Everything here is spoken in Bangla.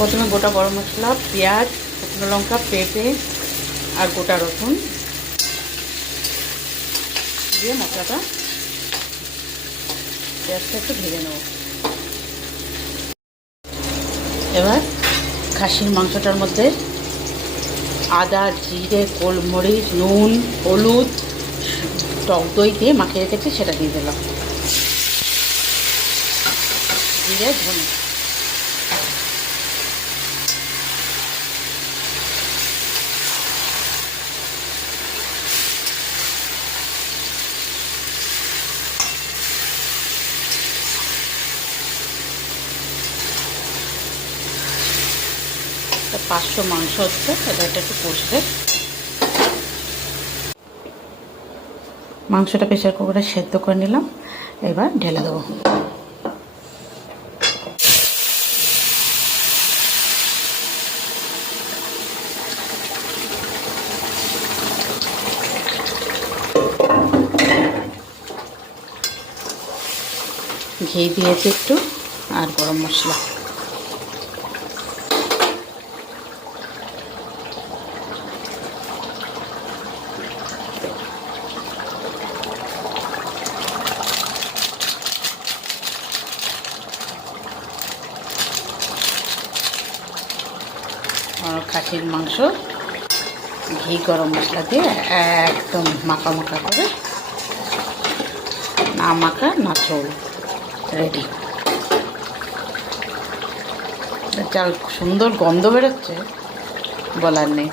প্রথমে গোটা গরম মশলা, পেঁয়াজ, শুকনো লঙ্কা, পেঁপে আর গোটা রসুন দিয়ে মশলাটা পেঁয়াজটা একটু ভেজে নেব। এবার খাসির মাংসটার মধ্যে আদা, জিরে, গোলমরিচ, নুন, হলুদ, টক দই দিয়ে মাখিয়ে রেখেছি, সেটা দিয়ে দিলাম। জিরে, ধনে, এটা 500 মাংস হচ্ছে, এটা একটু কষবে। মাংসটা প্রেসার কুকারে সেদ্ধ করে নিলাম, এবার ঢেলে দেবো। ঘি দিয়েছি একটু, আর গরম মশলা। খাসির মাংস ঘি গরম মশলা দিয়ে একদম মাখা মাখা করে, না মাখা না ঝোল, রেডি। যা সুন্দর গন্ধ বেরোচ্ছে বলার নেই।